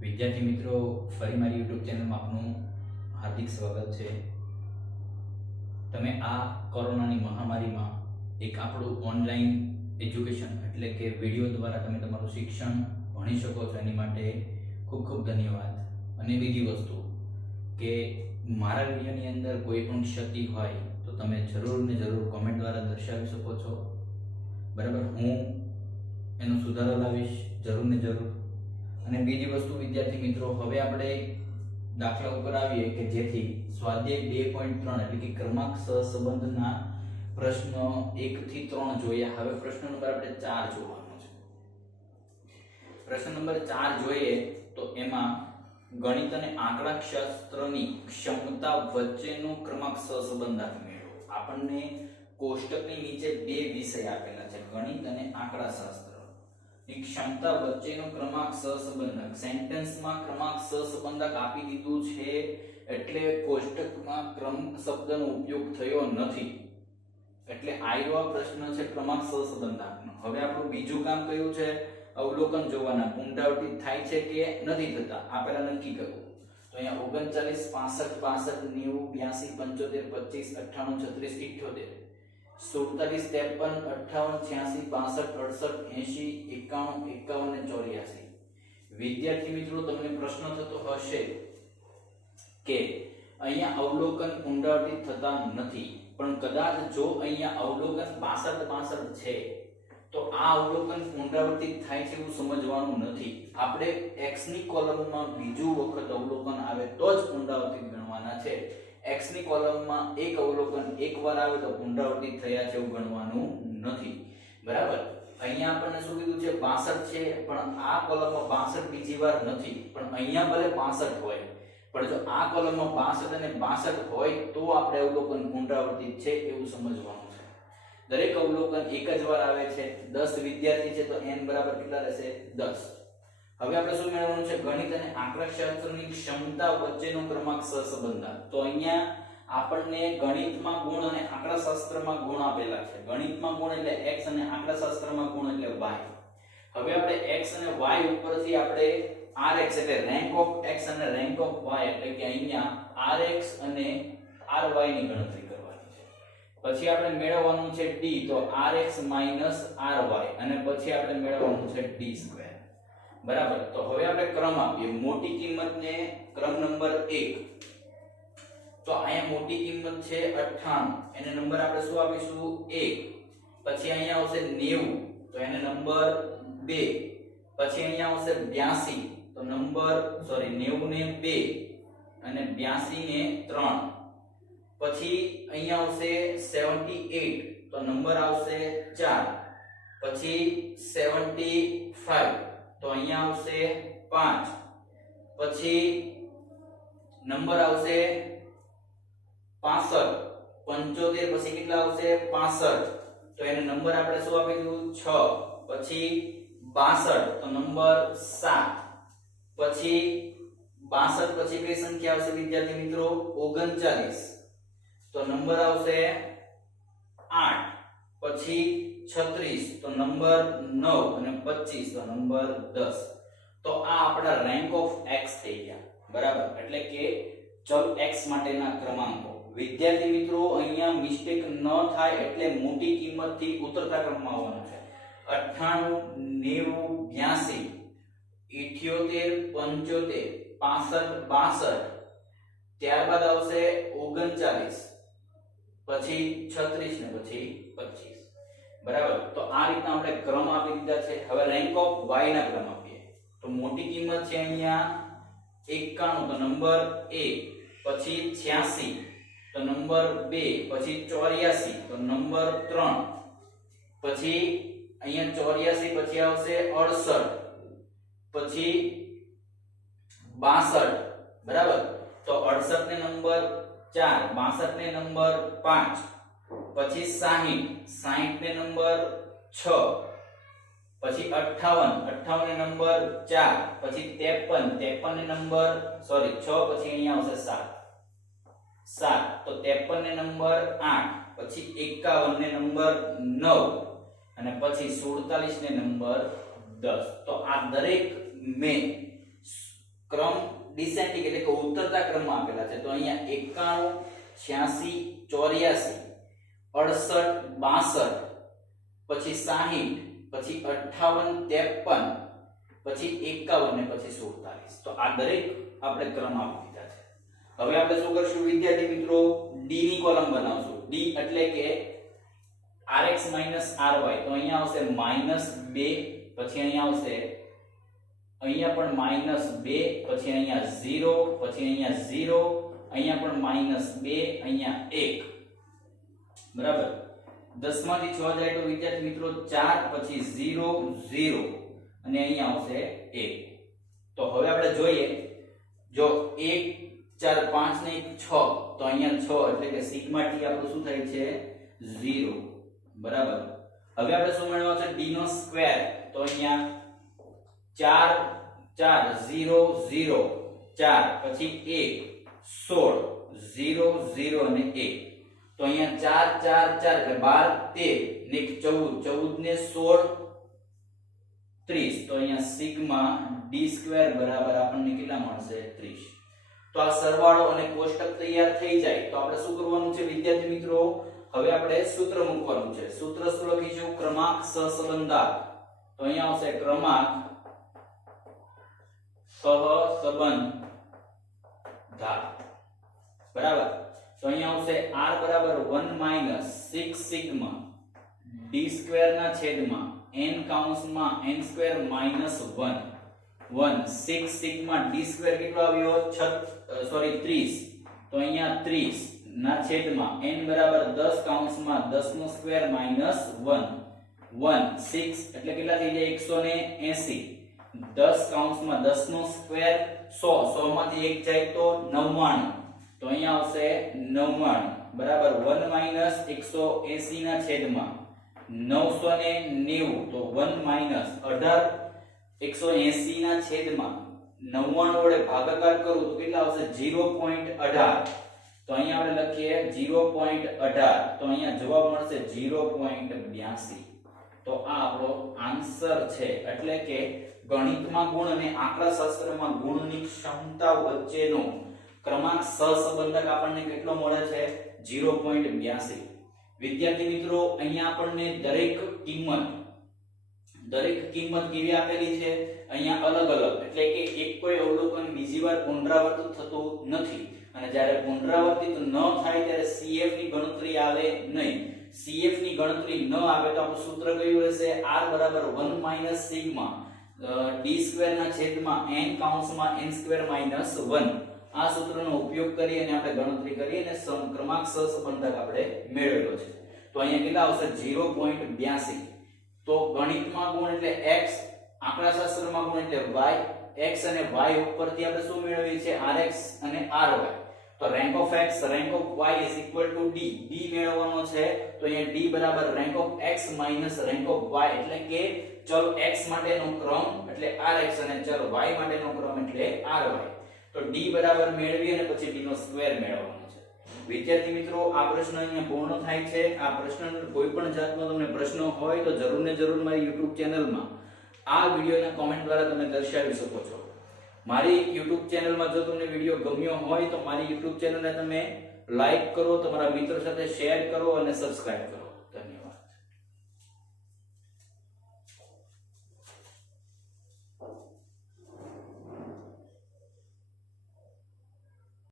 વિદ્યાર્થી મિત્રો, ફરી મારી યુટ્યુબ ચેનલમાં આપનું હાર્દિક સ્વાગત છે। તમે આ કોરોનાની મહામારીમાં એક આપણું ઓનલાઈન એજ્યુકેશન એટલે કે વિડીયો દ્વારા તમે તમારું શિક્ષણ ભણી શકો છો, એની માટે ખૂબ ખૂબ ધન્યવાદ। અને બીજી વસ્તુ કે મારા વિડીયોની અંદર કોઈ પણ ક્ષતિ હોય તો તમે જરૂર ને જરૂર કોમેન્ટ દ્વારા દર્શાવી શકો છો, બરાબર। હું એનો સુધારો લાવીશ જરૂર ને જરૂર। અને બીજી વસ્તુ વિદ્યાર્થી મિત્રો, હવે આપણે દાખલા ઉપર આવીએ કે જેથી સ્વાધ્યાય 2.3 એટલે કે ક્રમાંક સહસંબંધના પ્રશ્ન 1 થી 3 જોયા। હવે પ્રશ્ન નંબર આપણે 4 જોવાનો છે। પ્રશ્ન નંબર 4 જોઈએ તો એમાં ગણિત અને આંકડાશાસ્ત્રની ક્ષમતા વચ્ચેનો ક્રમાંક સહસંબંધ મેળવો। આપણને કોષ્ટકની નીચે બે વિષય આપેલા છે, ગણિત અને આંકડાશાસ્ત્ર। ક્ષમતા વચ્ચેનો ક્રમાંક સહસંબંધક, સેન્ટેન્સમાં ક્રમાંક સહસંબંધક આપી દીધું છે એટલે કોષ્ટકમાં ક્રમ શબ્દનો ઉપયોગ થયો નથી, એટલે આયો આ પ્રશ્ન છે ક્રમાંક સહસંબંધકનો। હવે આપણું બીજું કામ કયું છે? અવલોકન જોવાના, પુનરાવર્તિત થાય છે કે નથી થતા, આ પહેલા નક્કી કરવું। તો અહીંયા 39 65 65 90 82 75 25 36 48 47 58 56 86 65 68 51 84। વિદ્યાર્થી મિત્રો, તમને પ્રશ્ન થતો હશે કે અહીંયા અવલોકન પુનરાવર્તિત થતા નથી, પણ કદાચ જો અહીંયા અવલોકન 62 છે તો આ અવલોકન પુનરાવર્તિત થાય છે એવું સમજવાનું નથી। આપણે x ની કોલમમાં બીજું વખત અવલોકન આવે તો જ પુનરાવર્તિત ગણવાના છે। x ની કોલમમાં એક અવલોકન એકવાર આવે તો પુનરાવર્તિત થયા છે એવું ગણવાનું નથી, બરાબર। અહીંયા આપણને શું કીધું છે? 62 છે, પણ આ કોલમમાં 62 બીજી વાર નથી, પણ અહીંયા ભલે 65 હોય, પણ જો આ કોલમમાં 62 અને 62 હોય તો આપણે અવલોકન પુનરાવર્તિત છે એવું સમજવાનું છે। દરેક અવલોકન એક જ વાર આવે છે। 10 વિદ્યાર્થી છે તો n બરાબર કેટલા રહેશે? 10। હવે આપણે શું મેળવવાનું છે? ગણિત અને આંકડાશાસ્ત્રની ક્ષમતા વચ્ચેનો ક્રમાંક સહસંબંધ। તો અહીંયા આપણને ગણિતમાં ગુણ અને આંકડાશાસ્ત્રમાં ગુણ આપેલા છે। ગણિતમાં ગુણ એટલે x અને આંકડાશાસ્ત્રમાં ગુણ એટલે y। હવે આપણે x અને y ઉપરથી આપણે rx એટલે રેન્ક ઓફ x અને રેન્ક ઓફ y એટલે કે અહીંયા rx અને ry ની ગણતરી કરવાની છે। પછી આપણે મેળવવાનું છે d, તો rx ry અને પછી આપણે મેળવવાનું છે d², બરાબર। તો હવે આપણે ક્રમ આપીએ, મોટી કિંમતને ક્રમ નંબર 1, તો અહીંયા મોટી કિંમત છે 98, એને નંબર આપણે શું આપીશું? 1। પછી અહીંયા આવશે 90, તો એને નંબર 2। પછી અહીંયા આવશે 82, તો નંબર 90 ને 2 અને 82 ને 3। પછી અહીંયા આવશે 78, તો નંબર આવશે 4। પછી 75, તો અહીંયા આવશે 5। પછી નંબર આવશે 65, 75 પછી કેટલા આવશે? 65, તો એને નંબર આપણે શું આપીશું? 6। પછી 62, તો નંબર 7। પછી 62 પછી કઈ સંખ્યા આવશે વિદ્યાર્થી મિત્રો? 39, તો નંબર આવશે 8। પછી 36, તો નંબર 9 અને 25, તો નંબર 10। તો આ આપણા રેન્ક ઓફ x થઈ ગયા, બરાબર। એટલે કે ચલ x માટેના ક્રમાંકો। વિદ્યાર્થી મિત્રો, અહીંયા મિસ્ટેક ન થાય એટલે મોટી કિંમતથી ઉતરતા ક્રમમાં આવવાનું છે। 98 90 82 78 75 62, ત્યારબાદ આવશે 39, પછી 36 ને પછી 25, બરાબર। તો આ રીતના આપણે ક્રમ આપી દીધા છે। હવે રેન્ક ઓફ y ના ક્રમ આપીએ, તો મોટી કિંમત છે અહીંયા 91, તો નંબર 1। પછી 86, તો નંબર 2। પછી 84, તો નંબર 3। પછી અહીંયા 84 પછી આવશે 68, પછી 62, બરાબર। તો 68 ને નંબર 4, 62 ને નંબર 5। પછી 60 ને નંબર 6। પછી 58 ને નંબર 4। પછી 53 ને નંબર 6, પછી અહીંયા આવશે 7, તો 53 ને નંબર 8। પછી 51 ને નંબર 9 અને પછી 47 ને નંબર 10. તો આ દરેક મેં ક્રમ ડિસેન્ડિંગ એટલે કે ઉતરતા ક્રમમાં આપેલા છે. તો અહીંયા 91, 86, 84, 68, 62, પછી 60, પછી 58, 53, પછી 51 ને પછી 47. તો આ દરેક આપણે ક્રમ આપી દીધા છે. હવે આપણે શું કરશું વિદ્યાર્થી મિત્રો, d ની કોલમ બનાવશું. d એટલે કે rx ry. તો અહીંયા આવશે -2, પછી અહીંયા આવશે અહીંયા પણ -2, પછી અહીંયા 0, પછી અહીંયા 0, અહીંયા પણ -2, અહીંયા 1. બરાબર. 10 માંથી 6 જાય તો વિદ્યાર્થી મિત્રો 4, પછી 0, 0 અને અહીંયા આવશે 1. તો હવે આપણે જોઈએ, જો 1 4 5 ને 6, તો અહીંયા 6 એટલે કે સિગ્મા t આપણું શું થાય છે 0. બરાબર. હવે આપણે શું મેળવવાનો છે, d નો સ્ક્વેર. તો અહીંયા 4 4 0 0 4, પછી 1 16 0 0 અને 1. તો અહીંયા 4 4 4 એટલે 12 13 ને 14 14 ને 16 30. તો અહીંયા સિગ્મા d સ્ક્વેર બરાબર આપણને કેટલા મળશે 30. તો આ સરવાળો અને કોષ્ટક તૈયાર થઈ જાય તો આપણે શું કરવાનું છે વિદ્યાર્થી મિત્રો, હવે આપણે સૂત્ર મૂકવાનું છે. સૂત્ર શું લખીશું, ક્રમાંક સહસંબંધાંક. તો અહીંયા આવશે ક્રમાંક સહસંબંધાંક. બરાબર. તો અહીંયા આવશે r બરાબર 1 - 6 સિગ્મા d સ્ક્વેર ના છેદમાં n કૌંસમાં n square - 1 6 sigma d square કેટલો આવ્યો 30. તો અહીંયા 30 ના છેદમાં n બરાબર 10 કૌંસમાં 10 નો સ્ક્વેર - 1 6 એટલે કેટલા થઈ જાય 180. 10 કૌંસમાં 10 નો સ્ક્વેર 100 100 માંથી 1 જાય તો 99. તો અહીંયા આવશે 99 બરાબર 1 - 180 ના છેદમાં 990. તો 1 - 18 180 ના છેદમાં 99 વડે ભાગાકાર કરું તો કેટલા આવશે 0.18. તો અહીંયા આપણે લખીએ 0.18. તો અહીંયા જવાબ મળશે 0.82. તો આ આપણો આન્સર છે. એટલે કે ગણિતમાં ગુણ અને આંકડાશાસ્ત્રમાં ગુણની ક્ષમતા વચ્ચેનો ક્રમાંક સહસંબંધક આપણને કેટલો મળે છે 0.82. વિદ્યાર્થી મિત્રો અહીંયા આપણને દરેક કિંમત કેવી આપેલી છે, અહીંયા અલગ અલગ. એટલે કે એક કોઈ અવલોકન બીજી વાર પુનરાવર્તિત થતું નથી અને જ્યારે પુનરાવર્તિત ન થાય ત્યારે CF ની ગણતરી આવે નહીં. CF ની ગણતરી ન આવે તો આપણું સૂત્ર કયું રહેશે, r બરાબર 1 - સિગ્મા d સ્ક્વેર ના છેદમાં n કૌંસમાં n સ્ક્વેર - 1. આ સૂત્રનો ઉપયોગ કરી અને આપણે ગણતરી કરી અને ક્રમાંક સહસંબંધક આપણે મેળવેલો છે. તો અહીંયા કેટલા આવશે 0.82. તો ગણિતમાં ગુણ એટલે x, આંકડાશાસ્ત્રમાં ગુણ એટલે y. x અને y ઉપરથી આપણે શું મેળવીએ છીએ rx અને ry. તો rank of x rank of y is equal to d. d મેળવવાનો છે તો અહીંયા d બરાબર rank of x minus rank of y એટલે કે ચલ x માટેનો ક્રમ એટલે rx અને ચલ y માટેનો ક્રમ એટલે ry. તો d બરાબર મેળવી અને પછી d નો સ્ક્વેર મેળવવાનો છે. વિદ્યાર્થી મિત્રો આ પ્રશ્ન અહીંયા પૂર્ણ થાય છે. આ પ્રશ્નનો કોઈ પણ જાતનો તમને પ્રશ્ન હોય તો જરૂર ને જરૂર મારી YouTube ચેનલમાં આ વિડિયોના કોમેન્ટ દ્વારા તમે દર્શાવી શકો છો. મારી YouTube ચેનલમાં જો તમને વિડિયો ગમ્યો હોય તો મારી YouTube ચેનલને તમે લાઈક કરો, તમારા મિત્રો સાથે શેર કરો અને સબસ્ક્રાઇબ કરો.